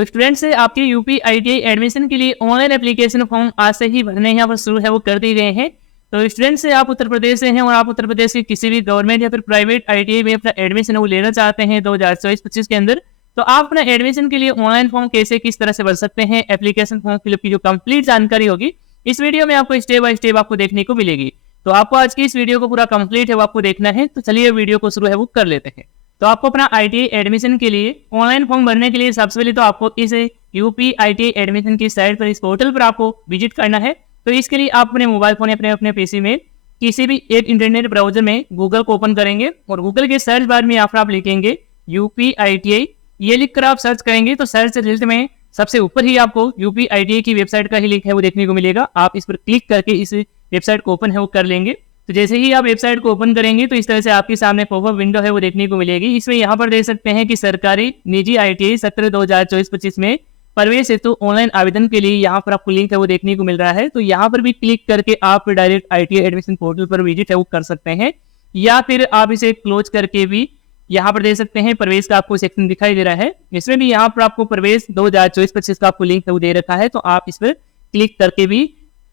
तो स्टूडेंट्स से आपके यूपी आईटीआई एडमिशन के लिए ऑनलाइन एप्लीकेशन फॉर्म आज से ही भरने यहाँ पर शुरू है वो कर दिए गए हैं। तो स्टूडेंट्स से आप उत्तर प्रदेश से हैं और आप उत्तर प्रदेश के किसी भी गवर्नमेंट या फिर प्राइवेट आईटीआई में अपना एडमिशन वो लेना चाहते हैं 2024-25 के अंदर, तो आप अपना एडमिशन के लिए ऑनलाइन फॉर्म कैसे किस तरह से भर सकते हैं, एप्लीकेशन फॉर्म फिलअप की जो कंप्लीट जानकारी होगी इस वीडियो में आपको स्टेप बाय स्टेप आपको देखने को मिलेगी। तो आपको आज की इस वीडियो को पूरा कंप्लीट है वो आपको देखना है। तो चलिए वीडियो को शुरू है वो कर लेते हैं। तो आपको अपना आईटीआई एडमिशन के लिए ऑनलाइन फॉर्म भरने के लिए सबसे पहले तो आपको इस यूपी आईटीआई एडमिशन की साइट पर, इस पोर्टल पर आपको विजिट करना है। तो इसके लिए आप अपने मोबाइल फोन या अपने पीसी में किसी भी एक इंटरनेट ब्राउजर में गूगल को ओपन करेंगे और गूगल के सर्च बार में आप लिखेंगे यूपी आईटीआई। ये लिखकर आप सर्च करेंगे तो सर्च रिजल्ट में सबसे ऊपर ही आपको यूपी आईटीआई की वेबसाइट का ही लिंक है वो देखने को मिलेगा। आप इस पर क्लिक करके इस वेबसाइट को ओपन है वो कर लेंगे। तो जैसे ही आप वेबसाइट को ओपन करेंगे तो इस तरह से आपके सामने पॉपअप विंडो है वो देखने को मिलेगी। इसमें यहाँ पर देख सकते हैं कि सरकारी निजी आईटीआई सत्र 2024-25 में प्रवेश हेतु ऑनलाइन आवेदन के लिए यहाँ पर आपको लिंक है वो देखने को मिल रहा है। तो यहाँ पर भी क्लिक करके आप डायरेक्ट आईटीआई एडमिशन पोर्टल पर विजिट है वो कर सकते हैं, या फिर आप इसे क्लोज करके भी यहाँ पर देख सकते हैं प्रवेश का आपको सेक्शन दिखाई दे रहा है। इसमें भी यहाँ पर आपको प्रवेश 2024-25 का आपको लिंक है वो दे रखा है। तो आप इस पर क्लिक करके भी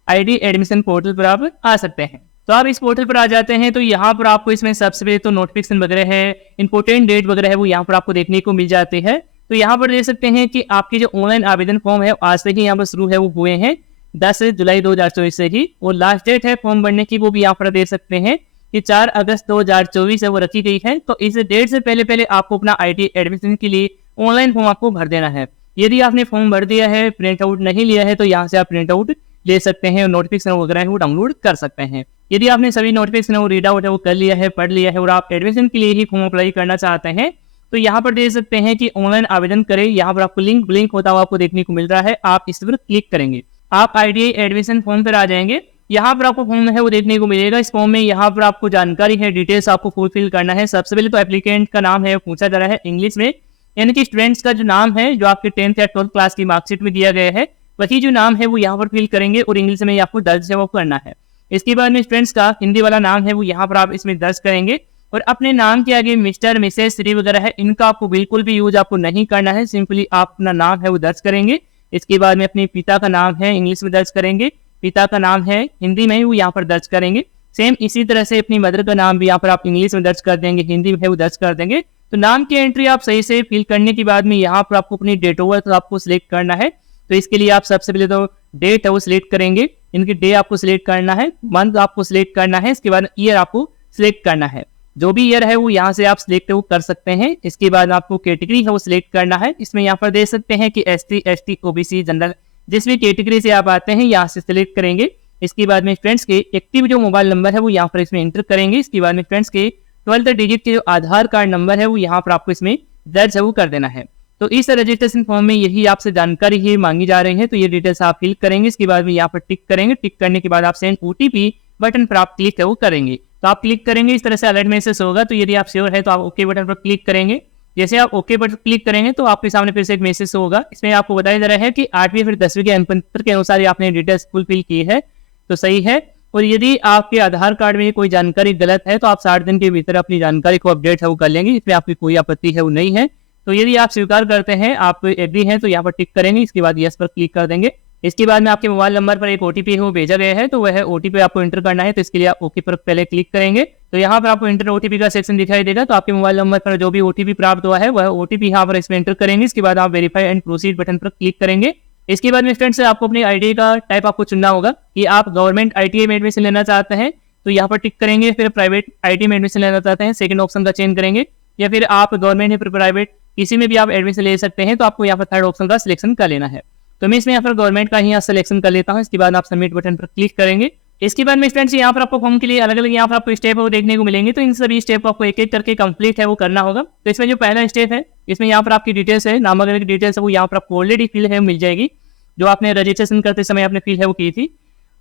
आईटीआई एडमिशन पोर्टल पर आप आ सकते हैं। तो आप इस पोर्टल पर आ जाते हैं तो यहाँ पर आपको इसमें सबसे पहले तो नोटिफिकेशन वगैरह है, इंपोर्टेंट डेट वगैरह है वो यहाँ पर आपको देखने को मिल जाते हैं। तो यहाँ पर देख सकते हैं कि आपके जो ऑनलाइन आवेदन फॉर्म है आज से ही यहाँ पर शुरू है वो हुए हैं 10 जुलाई 2024 से ही, और लास्ट डेट है फॉर्म भरने की वो भी यहाँ पर देख सकते हैं कि 4 अगस्त 2024 है वो रखी गई है। तो इस डेट से पहले आपको अपना आईटीआई एडमिशन के लिए ऑनलाइन फॉर्म आपको भर देना है। यदि आपने फॉर्म भर दिया है, प्रिंट आउट नहीं लिया है, तो यहाँ से आप प्रिंट आउट ले सकते हैं और नोटिफिकेशन वगैरह है वो डाउनलोड कर सकते हैं। यदि आपने सभी नोटिफिकेशन वो रीड आउट है वो कर लिया है, पढ़ लिया है और आप एडमिशन के लिए ही फॉर्म अप्लाई करना चाहते हैं, तो यहाँ पर देख सकते हैं कि ऑनलाइन आवेदन करें। यहाँ पर आपको लिंक होता हुआ आपको देखने को मिल रहा है। आप इस पर क्लिक करेंगे, आप आईटीआई एडमिशन फॉर्म पर आ जाएंगे। यहाँ पर आपको फॉर्म है वो देखने को मिलेगा। इस फॉर्म में यहाँ पर आपको जानकारी है, डिटेल्स आपको फुलफिल करना है। सबसे पहले तो एप्लीकेंट का नाम है पूछा जा रहा है इंग्लिश में, यानी कि स्टूडेंट्स का जो नाम है जो आपके 10th या 12th क्लास की मार्कशीट में दिया गया है वही जो नाम है वो यहाँ पर फिल करेंगे और इंग्लिश में आपको दर्ज है वो करना है। इसके बाद में स्टूडेंट्स का हिंदी वाला नाम है वो यहाँ पर आप इसमें दर्ज करेंगे और अपने नाम के आगे मिस्टर, मिसेस, श्री वगैरह है इनका आपको बिल्कुल भी यूज आपको नहीं करना है। सिंपली आप अपना नाम है वो दर्ज करेंगे। इसके बाद में अपने पिता का नाम है इंग्लिश में दर्ज करेंगे, पिता का नाम है हिंदी में वो यहाँ पर दर्ज करेंगे। सेम इसी तरह से अपनी मदर का नाम भी यहाँ पर आप इंग्लिश में दर्ज कर देंगे, हिंदी में है वो दर्ज कर देंगे। तो नाम की एंट्री आप सही से फिल करने के बाद में यहाँ पर आपको अपनी डेट ऑफ बर्थ आपको सिलेक्ट करना है। तो इसके लिए आप सबसे पहले तो डेट है वो सिलेक्ट करेंगे, इनकी डे आपको सिलेक्ट करना है, मंथ आपको सिलेक्ट करना है, इसके बाद ईयर आपको सिलेक्ट करना है। जो भी ईयर है वो यहाँ से आप सिलेक्ट वो कर सकते हैं। इसके बाद आपको कैटेगरी है वो सिलेक्ट करना है। इसमें यहाँ पर देख सकते हैं कि SC, ST, OBC, जनरल, जिस भी कैटेगरी से आप आते हैं यहाँ से सिलेक्ट करेंगे। इसके बाद में फ्रेंड्स के एक्टिव जो मोबाइल नंबर है वो यहाँ पर इसमें एंटर करेंगे। इसके बाद में फ्रेंड्स के 12th डिजिट के जो आधार कार्ड नंबर है वो यहाँ पर आपको इसमें दर्ज है वो कर देना है। तो इस रजिस्ट्रेशन फॉर्म में यही आपसे जानकारी ही मांगी जा रही है। तो ये डिटेल्स आप फिल करेंगे। इसके बाद में यहाँ पर टिक करेंगे। टिक करने के बाद आप सेंड OTP बटन पर आप क्लिक है वो करेंगे। तो आप क्लिक करेंगे, इस तरह से अलर्ट मैसेज होगा। तो यदि आप श्योर है तो आप ओके बटन पर क्लिक करेंगे। जैसे आप ओके बटन क्लिक करेंगे तो आपके सामने फिर से एक मैसेज होगा। इसमें आपको बताया जा रहा है कि 8वीं फिर 10वीं के अंकपत्र के अनुसार आपने डिटेल्स फुलफिल की है तो सही है। और यदि आपके आधार कार्ड में कोई जानकारी गलत है तो आप 60 दिन के भीतर अपनी जानकारी को अपडेट है वो कर लेंगे। इसमें आपकी कोई आपत्ति है वो नहीं है। तो यदि आप स्वीकार करते हैं, आप एग्री हैं, तो यहाँ पर टिक करेंगे। इसके बाद यस पर क्लिक कर देंगे। इसके बाद में आपके मोबाइल नंबर पर एक OTP है वो भेजा गया है, तो वह OTP आपको एंटर करना है। तो इसके लिए आप ओके पर पहले क्लिक करेंगे। तो यहाँ पर आपको एंटर OTP का सेक्शन दिखाई देगा। तो आपके मोबाइल नंबर पर जो भी OTP प्राप्त हुआ है वह OTP यहाँ पर इसमें एंटर करेंगे। इसके बाद आप वेरीफाई एंड प्रोसीड बटन पर क्लिक करेंगे। इसके बाद में फ्रेंड्स आपको अपनी आईटीआई का टाइप आपको चुनना होगा कि आप गवर्नमेंट आईटीआई में एडमिशन लेना चाहते हैं तो यहाँ पर टिक करेंगे। फिर प्राइवेट आईटीआई में एडमिशन लेना चाहते हैं, सेकंड ऑप्शन का चेंज करेंगे, या फिर आप गवर्नमेंट या फिर प्राइवेट किसी में भी आप एडमिशन ले सकते हैं। तो आपको यहाँ पर थर्ड ऑप्शन का सिलेक्शन कर लेना है। तो मैं इसमें यहाँ पर गवर्नमेंट का ही यहाँ सिलेक्शन कर लेता हूँ। इसके बाद आप सबमिट बटन पर क्लिक करेंगे। इसके बाद में फ्रेंड्स यहाँ पर आपको फॉर्म के लिए अलग अलग यहाँ पर आपको स्टेप वो देखने को मिलेंगे। तो इन सभी स्टेप को आपको एक एक करके कंप्लीट है वो करना होगा। तो इसमें जो पहला स्टेप है इसमें यहाँ पर आपकी डिटेल्स है, नाम वगैरह की डिटेल्स है वो यहाँ पर आपको ऑलरेडी फिल है मिल जाएगी, जो आपने रजिस्ट्रेशन करते समय आपने फिल है वो की थी।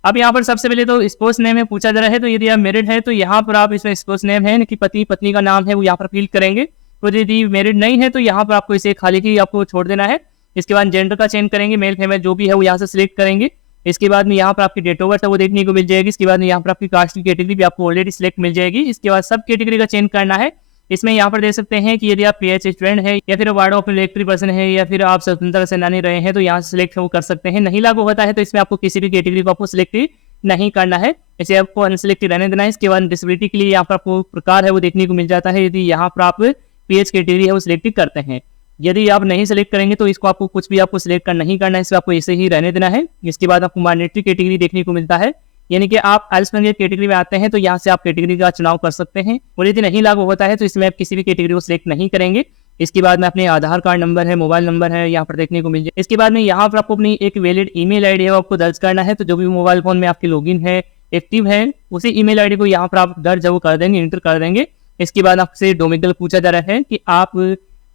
अब यहाँ पर सबसे पहले तो स्पोर्ट्स नेम है पूछा जा रहा है। तो यदि आप मैरिड है तो यहाँ पर आप इसमें स्पोर्ट्स नेम है कि पति पत्नी का नाम है वो यहाँ पर फिल करेंगे। तो यदि मैरिड नहीं है तो यहाँ पर आपको इसे खाली की आपको छोड़ देना है। इसके बाद जेंडर का चेंज करेंगे, मेल फीमेल जो भी है वो यहाँ से सिलेक्ट करेंगे। इसके बाद में यहाँ पर आपकी डेट ऑफ बर्थ है वो देखने को मिल जाएगी। इसके बाद में यहाँ पर आपकी कास्ट की कैटेगरी भी आपको ऑलरेडी सिलेक्ट मिल जाएगी। इसके बाद सब कैटेगरी का चेंज करना है। इसमें यहाँ पर दे सकते हैं कि यदि आप पीएच स्टूडेंट है या फिर वार्ड ऑफ इलेक्ट्री पर्सन है या फिर आप स्वतंत्र सेनानी रहे हैं तो यहाँ से सिलेक्ट वो कर सकते हैं। नहीं लागू होता है तो इसमें आपको किसी भी कैटेगरी को आपको सिलेक्ट नहीं करना है, इसे आपको अनसिलेक्ट रहने देना है। इसके बाद डिसेबिलिटी के लिए यहाँ पर आपको प्रकार है वो देखने को मिल जाता है, यदि यहाँ पर आप पीएच कैटेगरी है वो सिलेक्ट करते हैं। यदि आप नहीं सिलेक्ट करेंगे तो इसको आपको कुछ भी आपको सिलेक्ट नहीं करना है, इसमें आपको ऐसे ही रहने देना है। इसके बाद आपको माइनॉरिटी कैटेगरी देखने को मिलता है, यानी कि आप अल्पसंख्यक कैटेगरी में आते हैं तो यहाँ से आप कैटेगरी का चुनाव कर सकते हैं। और यदि नहीं लागू होता है तो इसमें आप किसी भी कैटेगरी को सिलेक्ट नहीं करेंगे। इसके बाद में अपने आधार कार्ड नंबर है, मोबाइल नंबर है यहाँ पर देखने को मिल जाए। इसके बाद में यहाँ पर आपको अपनी एक वैलिड ईमेल आईडी है वो आपको दर्ज करना है। तो जो भी मोबाइल फोन में आपकी लॉगिन है एक्टिव है उसी ईमेल आईडी को यहाँ पर आप दर्ज वो कर देंगे, इंटर कर देंगे। इसके बाद आपसे डोमिसाइल पूछा जा रहा है कि आप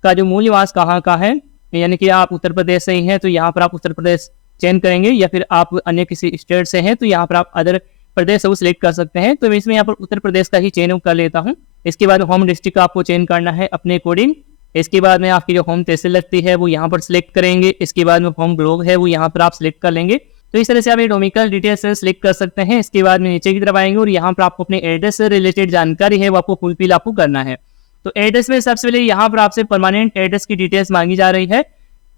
का जो मूल निवास कहाँ का है, यानी कि आप उत्तर प्रदेश से ही हैं तो यहाँ पर आप उत्तर प्रदेश चयन करेंगे, या फिर आप अन्य किसी स्टेट से हैं तो यहाँ पर आप अदर प्रदेश वो सिलेक्ट कर सकते हैं। तो इसमें यहाँ पर उत्तर प्रदेश का ही चयन कर लेता हूँ। इसके बाद होम डिस्ट्रिक्ट का आपको चयन करना है अपने अकॉर्डिंग। इसके बाद में आपकी जो होम तहसील लगती है वो यहाँ पर सिलेक्ट करेंगे। इसके बाद में होम ब्लॉक है वो यहाँ पर आप सिलेक्ट कर लेंगे। तो इस तरह से आप ये डोमिसाइल डिटेल्स सिलेक्ट कर सकते हैं। इसके बाद में नीचे की तरफ आएंगे और यहाँ पर आपको अपने एड्रेस से रिलेटेड जानकारी है वो आपको फुलफिल आपको करना है। तो एड्रेस में सबसे पहले यहाँ पर आपसे परमानेंट एड्रेस की डिटेल्स मांगी जा रही है।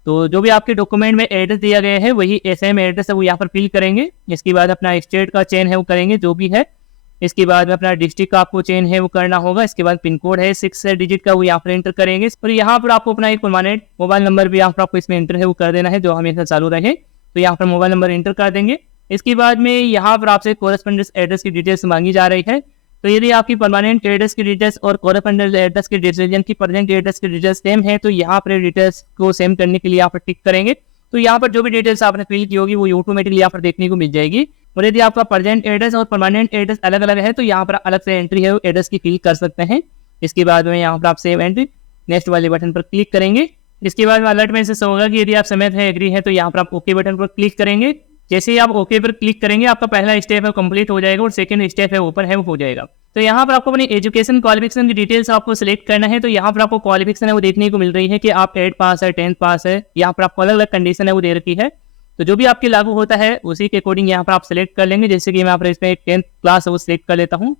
तो जो भी आपके डॉक्यूमेंट में एड्रेस दिया गया है वही सेम एड्रेस है वो यहाँ पर फिल करेंगे। इसके बाद अपना स्टेट का चयन है वो करेंगे जो भी है। इसके बाद में अपना डिस्ट्रिक्ट का आपको चयन है वो करना होगा। इसके बाद पिन कोड है 6 डिजिट का वो यहाँ पर एंटर करेंगे। और यहाँ पर आपको अपना एक परमानेंट मोबाइल नंबर भी यहाँ पर आपको इसमें एंटर है वो कर देना है जो हमेशा चालू रहे। तो यहाँ पर मोबाइल नंबर एंटर कर देंगे। इसके बाद में यहाँ पर आपसे कोरेस्पोंडेंस एड्रेस की डिटेल्स मांगी जा रही है। तो यदि आपकी परमानेंट एड्रेस की डिटेल्स और कोरेस्पोंडेंस एड्रेस की डिटेल्स की प्रेजेंट एड्रेस की डिटेल्स सेम है तो यहाँ पर डिटेल्स को सेम करने के लिए यहाँ पर टिक करेंगे। तो यहाँ पर जो भी डिटेल्स आपने फिल की होगी वो ऑटोमेटिकली यहाँ पर देखने को मिल जाएगी। और यदि आपका प्रेजेंट एड्रेस और परमानेंट एड्रेस अलग अलग है तो यहाँ पर अलग से एंट्री है वो एड्रेस की फिल कर सकते हैं। इसके बाद में यहाँ पर आप सेव एंड नेक्स्ट वाले बटन पर क्लिक करेंगे। इसके बाद में अलर्ट मैसेज होगा कि यदि आप सहमत है एग्री है तो यहाँ पर आप ओके बटन पर क्लिक करेंगे। जैसे ही आप ओके पर क्लिक करेंगे आपका पहला स्टेप है कंप्लीट हो जाएगा और सेकंड स्टेप है ऊपर है वो हो जाएगा। तो यहाँ पर आपको अपनी एजुकेशन क्वालिफिकेशन की डिटेल्स आपको सिलेक्ट करना है। तो यहाँ पर आपको क्वालिफिकेशन है वो देखने को मिल रही है कि आप 8 पास है, 10th पास है। यहाँ पर आपको अलग अलग कंडीशन है वो दे रखी है। तो जो भी आपके लागू होता है उसी के अकॉर्डिंग यहाँ पर आप सिलेक्ट कर लेंगे। जैसे कि मैं यहाँ पर इसमें 10th क्लास है वो सिलेक्ट कर लेता हूँ।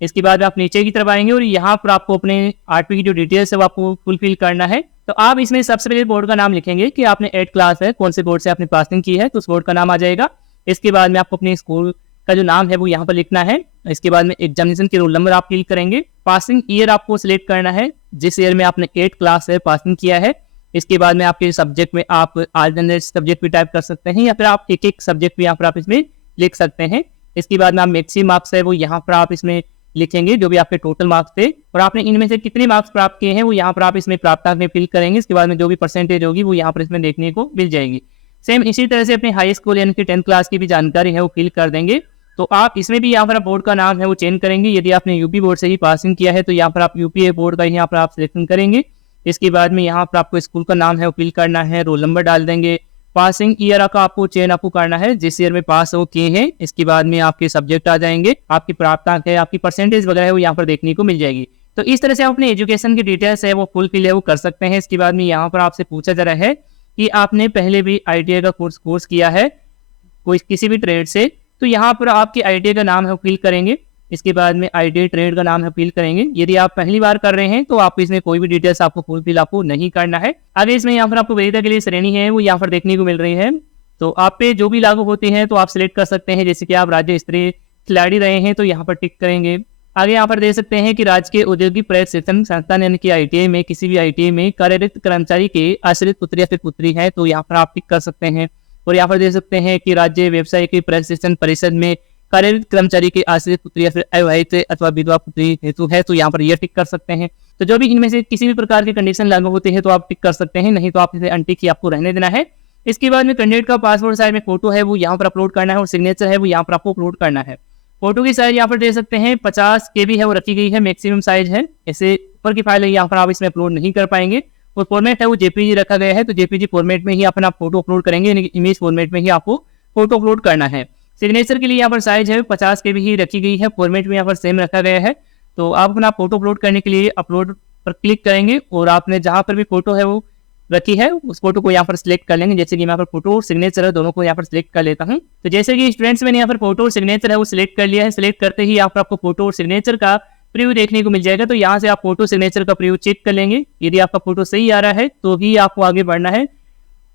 इसके बाद आप नीचे की तरफ आएंगे और यहाँ पर आपको अपने 8वीं की जो डिटेल्स है वो आपको फुलफिल करना है। तो आप इसमें सबसे पहले बोर्ड का नाम लिखेंगे कि आपने 8th क्लास है, कौन से बोर्ड से आपने पासिंग की है तो उस बोर्ड का नाम आ जाएगा। इसके बाद में आपको अपने स्कूल का जो नाम है वो यहाँ पर लिखना है। इसके बाद में एग्जामिनेशन के रोल नंबर आप फिल करेंगे। पासिंग ईयर आपको सिलेक्ट करना है जिस ईयर में आपने 8th क्लास है पासिंग किया है। इसके बाद में आपके सब्जेक्ट में आप अल्टरनेट सब्जेक्ट भी टाइप कर सकते हैं या फिर आप एक एक सब्जेक्ट भी यहाँ पर आप इसमें लिख सकते हैं। इसके बाद में आप मैक्सिमम मार्क्स है वो यहाँ पर आप इसमें लिखेंगे जो भी आपके टोटल मार्क्स थे और आपने इनमें से कितने मार्क्स प्राप्त किए हैं वो यहाँ पर आप इसमें प्राप्त में फिल करेंगे। इसके बाद में जो भी परसेंटेज होगी वो यहाँ पर इसमें देखने को मिल जाएगी। सेम इसी तरह से अपने हाई स्कूल यानी कि 10th क्लास की भी जानकारी है वो फिल कर देंगे। तो आप इसमें भी यहाँ पर बोर्ड का नाम है वो चेंज करेंगे। यदि आपने यूपी बोर्ड से ही पासिंग किया है तो यहाँ पर आप यूपी बोर्ड का यहाँ पर आप सिलेक्शन करेंगे। इसके बाद में यहाँ पर आपको स्कूल का नाम है वो फिल करना है, रोल नंबर डाल देंगे। पासिंग ईयर का आपको चयन आपको करना है जिस ईयर में पास हो किए हैं। इसके बाद में आपके सब्जेक्ट आ जाएंगे, आपकी प्राप्तांक है, आपकी परसेंटेज वगैरह है वो यहाँ पर देखने को मिल जाएगी। तो इस तरह से आप अपने एजुकेशन की डिटेल्स है वो फुलफिल है वो कर सकते हैं। इसके बाद में यहाँ पर आपसे पूछा जा रहा है कि आपने पहले भी ITI का कोर्स किया है कोई किसी भी ट्रेड से, तो यहाँ पर आपके ITI का नाम है फिल करेंगे। इसके बाद में ITI ट्रेड का नाम है फिल करेंगे। यदि आप पहली बार कर रहे हैं तो आपको इसमें कोई भी डिटेल्स आपको फुलफिल आपको नहीं करना है। आगे इसमें यहाँ पर आपको वरीयता के लिए श्रेणी है वो यहाँ पर देखने को मिल रही है। तो आप पे जो भी लागू होती है तो आप सिलेक्ट कर सकते हैं। जैसे कि आप राज्य स्तरीय खिलाड़ी रहे हैं तो यहाँ पर टिक करेंगे। आगे यहाँ पर दे सकते हैं कि राज्य के औद्योगिक प्रशिक्षण संस्थान यानी कि ITI में किसी भी ITI में कार्यरत कर्मचारी के आश्रित पुत्र या फिर पुत्री है तो यहाँ पर आप टिक कर सकते हैं। और यहाँ पर दे सकते हैं कि राज्य व्यवसाय की प्रशिक्षण परिषद में कार्यरत कर्मचारी के आश्रित पुत्री या फिर अविवाहित अथवा विधवा पुत्री हेतु है तो यहाँ पर यह टिक कर सकते हैं। तो जो भी इनमें से किसी भी प्रकार की कंडीशन लागू होती है तो आप टिक कर सकते हैं, नहीं तो आप इसे अनटिक ही आपको रहने देना है। इसके बाद में कैंडिडेट का पासपोर्ट साइज में फोटो है वो यहाँ पर अपलोड करना है और सिग्नेचर है वो यहाँ पर आपको अपलोड करना है। फोटो की साइज यहाँ पर दे सकते हैं 50 KB है वो रखी गई है, मैक्सिमम साइज है। ऐसे ऊपर की फाइल है यहाँ पर आप इसमें अपलोड नहीं कर पाएंगे। और फॉर्मेट है वो JPG रखा गया है तो JPG फॉर्मेट में ही अपना फोटो अपलोड करेंगे, यानी कि इमेज फॉर्मेट में ही आपको फोटो अपलोड करना है। सिग्नेचर के लिए यहाँ पर साइज है 50 KB ही रखी गई है, फॉर्मेट में यहाँ पर सेम रखा गया है। तो आप अपना फोटो अपलोड करने के लिए अपलोड पर क्लिक करेंगे और आपने जहाँ पर भी फोटो है वो रखी है उस फोटो को यहाँ पर सिलेक्ट कर लेंगे। जैसे कि मैं यहाँ पर फोटो और सिग्नेचर है दोनों को यहाँ पर सिलेक्ट कर लेता हूँ। तो जैसे कि स्टूडेंट्स मैंने यहाँ पर फोटो और सिग्नेचर है वो सिलेक्ट कर लिया है। सिलेक्ट करते ही यहाँ पर आपको फोटो और सिग्नेचर का प्रीव्यू देखने को मिल जाएगा। तो यहाँ से आप फोटो सिग्नेचर का प्रीव्यू चेक कर लेंगे। यदि आपका फोटो सही आ रहा है तो ही आपको आगे बढ़ना है,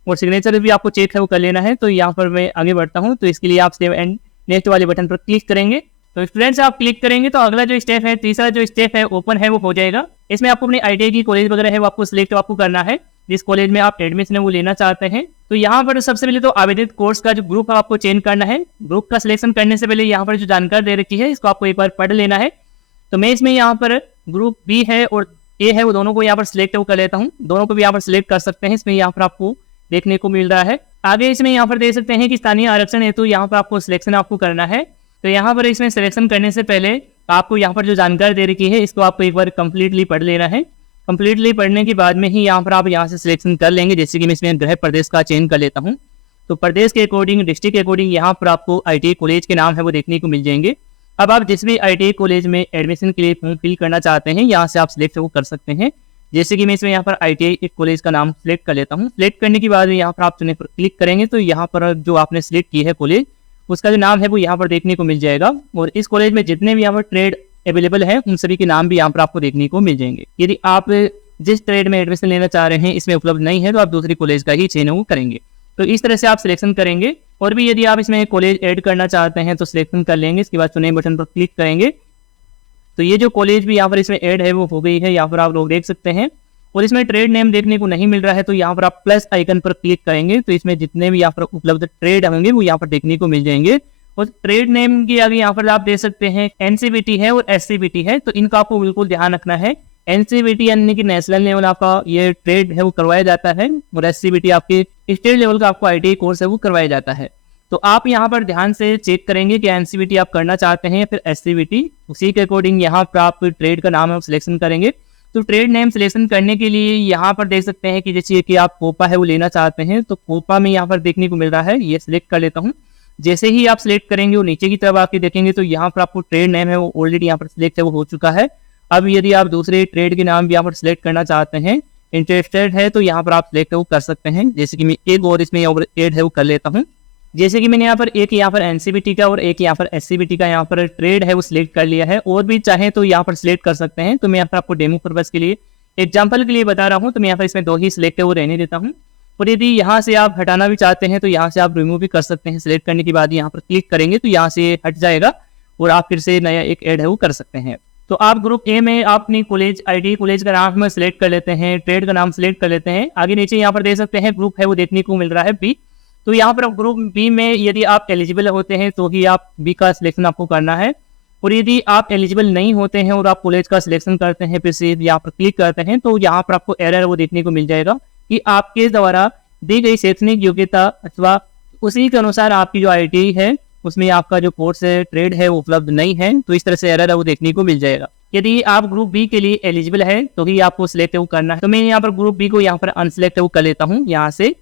और सिग्नेचर भी आपको चेक है वो कर लेना है। तो यहाँ पर मैं आगे बढ़ता हूँ। तो इसके लिए आप सेव एंड नेक्स्ट वाले बटन पर क्लिक करेंगे। तो स्टूडेंट्स आप क्लिक करेंगे तो अगला जो स्टेप है, तीसरा जो स्टेप है ओपन है वो हो जाएगा। इसमें आपको अपनी ITI की कॉलेज वगैरह है वो आपको सिलेक्ट आपको करना है, जिस कॉलेज में आप एडमिशन है वो लेना चाहते हैं। तो यहाँ पर सबसे पहले तो आवेदित कोर्स का जो ग्रुप है आपको चेंज करना है। ग्रुप का सिलेक्शन करने से पहले यहाँ पर जो जानकारी दे रखी है इसको आपको एक बार पढ़ लेना है। तो मैं इसमें यहाँ पर ग्रुप बी है और ए है वो दोनों को यहाँ पर सिलेक्ट कर लेता हूँ। दोनों को भी यहाँ पर सिलेक्ट कर सकते हैं। इसमें यहाँ पर आपको देखने को मिल रहा है। आगे इसमें यहाँ पर देख सकते हैं कि स्थानीय आरक्षण हेतु यहाँ पर आपको सिलेक्शन आपको करना है। तो यहाँ पर इसमें सिलेक्शन करने से पहले आपको यहाँ पर जो जानकारी दे रखी है इसको आपको एक बार कंप्लीटली पढ़ लेना है। कंप्लीटली पढ़ने के बाद में ही यहाँ पर आप यहाँ से सिलेक्शन कर लेंगे। जैसे कि मैं इसमें गृह प्रदेश का चयन कर लेता हूँ। तो प्रदेश के अकॉर्डिंग, डिस्ट्रिक्ट के अकॉर्डिंग यहाँ पर आपको ITI कॉलेज के नाम है वो देखने को मिल जाएंगे। अब आप जिस भी ITI कॉलेज में एडमिशन के लिए फॉर्म फिल करना चाहते हैं यहाँ से आप सिलेक्ट वो कर सकते हैं। जैसे कि मैं इसमें यहाँ पर ITI एक कॉलेज का नाम सिलेक्ट कर लेता हूँ। सिलेक्ट करने के बाद यहाँ पर आप चुने पर क्लिक करेंगे तो यहाँ पर जो आपने सिलेक्ट की है कॉलेज उसका जो नाम है वो यहाँ पर देखने को मिल जाएगा। और इस कॉलेज में जितने भी यहाँ पर ट्रेड अवेलेबल है उन सभी के नाम भी यहाँ पर आपको देखने को मिल जाएंगे। यदि आप जिस ट्रेड में एडमिशन लेना चाह रहे हैं इसमें उपलब्ध नहीं है तो आप दूसरी कॉलेज का ही चयन वो करेंगे। तो इस तरह से आप सिलेक्शन करेंगे। और भी यदि आप इसमें कॉलेज ऐड करना चाहते हैं तो सिलेक्शन कर लेंगे। इसके बाद चुने बटन पर क्लिक करेंगे तो ये जो कॉलेज भी यहाँ पर इसमें ऐड है वो हो गई है, यहाँ पर आप लोग देख सकते हैं। और इसमें ट्रेड नेम देखने को नहीं मिल रहा है तो यहाँ पर आप प्लस आइकन पर क्लिक करेंगे तो इसमें जितने भी यहाँ पर उपलब्ध ट्रेड होंगे वो यहाँ पर देखने को मिल जाएंगे। और ट्रेड नेम के आगे यहाँ पर आप देख सकते हैं NCVT है और SCVT है। तो इनका आपको बिल्कुल ध्यान रखना है। NCVT यानी कि नेशनल लेवल आपका ये ट्रेड है वो करवाया जाता है, और SCVT आपके स्टेट लेवल का आपको ITI कोर्स है वो करवाया जाता है। तो आप यहाँ पर ध्यान से चेक करेंगे कि NCVT आप करना चाहते हैं या फिर SCVT। उसी के अकॉर्डिंग यहाँ पर आप ट्रेड का नाम है सिलेक्शन करेंगे। तो ट्रेड नेम सिलेक्शन करने के लिए यहाँ पर देख सकते हैं कि जैसे कि आप कोपा है वो लेना चाहते हैं तो कोपा में यहाँ पर देखने को मिल रहा है, ये सिलेक्ट कर लेता हूँ। जैसे ही आप सिलेक्ट करेंगे वो नीचे की तरफ आके देखेंगे तो यहाँ पर आपको ट्रेड नेम है वो ऑलरेडी यहाँ पर सिलेक्ट है वो हो चुका है। अब यदि आप दूसरे ट्रेड के नाम भी यहाँ पर सिलेक्ट करना चाहते हैं, इंटरेस्टेड है, तो यहाँ पर आप सिलेक्ट वो कर सकते हैं। जैसे कि मैं एक और इसमें ऐड है वो कर लेता हूँ। जैसे कि मैंने यहाँ पर एक यहाँ पर NCVT का और एक यहाँ पर SCVT का यहाँ पर ट्रेड है वो सिलेक्ट कर लिया है। और भी चाहे तो यहाँ पर सिलेक्ट कर सकते हैं। तो मैं यहाँ पर आपको डेमो पर्पस के लिए एग्जाम्पल के लिए बता रहा हूँ। तो मैं यहाँ पर इसमें 2 ही सिलेक्ट है वो रहने देता हूँ। और यदि यहाँ से आप हटाना भी चाहते हैं तो यहाँ से आप रिमूव भी कर सकते हैं। सिलेक्ट करने के बाद यहाँ पर क्लिक करेंगे तो यहाँ से हट जाएगा और आप फिर से नया एक ऐड है वो कर सकते हैं। तो आप ग्रुप ए में आप अपनी कॉलेज ITI कॉलेज का नाम सिलेक्ट कर लेते हैं, ट्रेड का नाम सिलेक्ट कर लेते हैं। आगे नीचे यहाँ पर देख सकते हैं ग्रुप है वो देखने को मिल रहा है बी। तो यहाँ पर ग्रुप बी में यदि आप एलिजिबल होते हैं तो ही आप बी का सिलेक्शन आपको करना है। और यदि आप एलिजिबल नहीं होते हैं और आप कॉलेज का सिलेक्शन करते हैं फिर से यहाँ पर क्लिक करते हैं तो यहाँ पर आपको एरर वो देखने को मिल जाएगा कि आपके द्वारा दी गई शैक्षणिक योग्यता अथवा उसी के अनुसार आपकी जो ITI है उसमें आपका जो कोर्स है ट्रेड है वो उपलब्ध नहीं है। तो इस तरह से एरर है वो देखने को मिल जाएगा। यदि आप ग्रुप बी के लिए एलिजिबल है तो ही आपको सिलेक्ट वो करना है। तो मैं यहाँ पर ग्रुप बी को यहाँ पर अनसिलेक्ट वो कर लेता हूँ यहाँ से।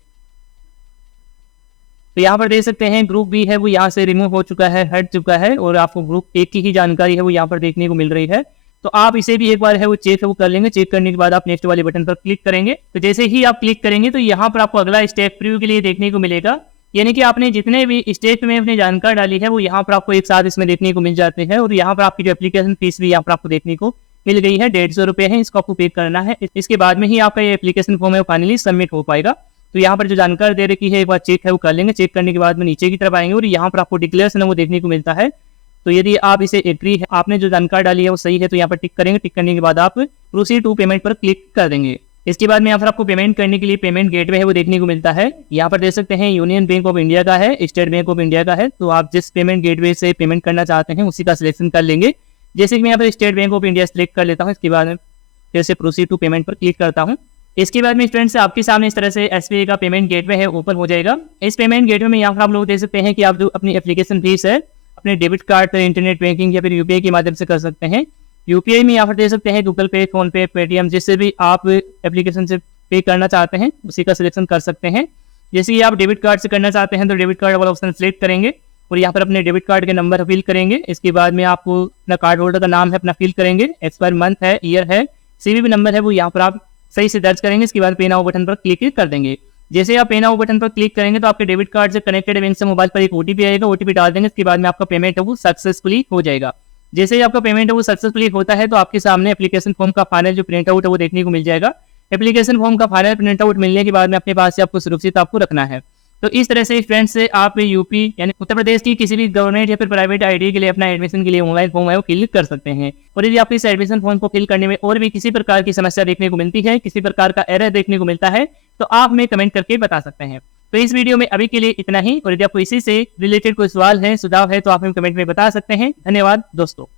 तो यहाँ पर देख सकते हैं ग्रुप बी है वो यहाँ से रिमूव हो चुका है, हट चुका है, और आपको ग्रुप ए की ही जानकारी है वो यहाँ पर देखने को मिल रही है। तो आप इसे भी एक बार है वो चेक है वो कर लेंगे। चेक करने के बाद आप नेक्स्ट वाले बटन पर क्लिक करेंगे। तो जैसे ही आप क्लिक करेंगे तो यहाँ पर आपको अगला स्टेप प्रीव्यू के लिए देखने को मिलेगा। यानी कि आपने जितने भी स्टेप में अपनी जानकारी डाली है वो यहाँ पर आपको एक साथ इसमें देखने को मिल जाते हैं। और यहाँ पर आपकी जो एप्लीकेशन फीस भी यहाँ पर आपको देखने को मिल गई है, 150 रुपये है, इसको आपको पे करना है। इसके बाद में ही आपका ये एप्लीकेशन फॉर्म है फाइनली सबमिट हो पाएगा। तो यहाँ पर जो जानकारी दे रखी है एक बार चेक है वो कर लेंगे। चेक करने के बाद में नीचे की तरफ आएंगे और यहाँ पर आपको डिक्लेरेशन है वो देखने को मिलता है। तो यदि आप इसे एग्री है, आपने जो जानकारी डाली है वो सही है, तो यहाँ पर टिक करेंगे। टिक करने के बाद आप प्रोसीड टू पेमेंट पर क्लिक कर देंगे। इसके बाद में यहाँ पर आपको पेमेंट करने के लिए पेमेंट गेटवे है वो देखने को मिलता है। यहाँ पर देख सकते हैं यूनियन बैंक ऑफ इंडिया का है, स्टेट बैंक ऑफ इंडिया का है। तो आप जिस पेमेंट गेटवे से पेमेंट करना चाहते हैं उसी का सिलेक्शन कर लेंगे। जैसे कि मैं यहाँ पर state bank of India select कर लेता हूँ। इसके बाद फिर से प्रोसीड टू पेमेंट पर क्लिक करता हूँ। इसके बाद में स्टूडेंट्स आपके सामने इस तरह से SBI का पेमेंट गेटवे है ओपन हो जाएगा। इस पेमेंट गेटवे में यहाँ पर आप लोग देख सकते हैं कि आप जो अपनी एप्लीकेशन फीस है अपने डेबिट कार्ड, इंटरनेट बैंकिंग या फिर UPI के माध्यम से कर सकते हैं। UPI में यहाँ पर देख सकते हैं गूगल पे, फोन पे, पेटीएम, जिससे भी आप एप्लीकेशन से पे करना चाहते हैं उसी का सिलेक्शन कर सकते हैं। जैसे कि आप डेबिट कार्ड से करना चाहते हैं तो डेबिट कार्ड वाला ऑप्शन सिलेक्ट करेंगे और यहाँ पर अपने डेबिट कार्ड के नंबर फिल करेंगे। इसके बाद में आपको अपना कार्ड होल्डर का नाम है अपना फिल करेंगे, एक्सपायर मंथ है, ईयर है, CVV नंबर है वो यहाँ पर आप सही से दर्ज करेंगे। इसके बाद पे नाउ बटन पर क्लिक कर देंगे। जैसे आप पे नाउ बटन पर क्लिक करेंगे तो आपके डेबिट कार्ड से कनेक्टेड बैंक से मोबाइल पर एक OTP आएगा, OTP डाल देंगे। इसके बाद में आपका पेमेंट है वो सक्सेसफुली हो जाएगा। जैसे ही आपका पेमेंट है वो सक्सेसफुली होता है तो आपके सामने एप्लीकेशन फॉर्म का फाइनल जो प्रिंट आउट है वो देखने को मिल जाएगा। एप्लीकेशन फॉर्म का फाइनल प्रिंट आउट मिलने के बाद में अपने पास से आपको सुरक्षित आपको रखना है। तो इस तरह से फ्रेंड्स से आप यूपी यानी उत्तर प्रदेश की किसी भी गवर्नमेंट या फिर प्राइवेट आईडी के लिए अपना एडमिशन के लिए ऑनलाइन फॉर्म है वो फिल कर सकते हैं। और यदि आप इस एडमिशन फॉर्म को फिल करने में और भी किसी प्रकार की समस्या देखने को मिलती है, किसी प्रकार का एरर देखने को मिलता है, तो आप हमें कमेंट करके बता सकते हैं। तो इस वीडियो में अभी के लिए इतना ही, और यदि आपको इसी से रिलेटेड कोई सवाल है, सुझाव है, तो आप हमें कमेंट में बता सकते हैं। धन्यवाद दोस्तों।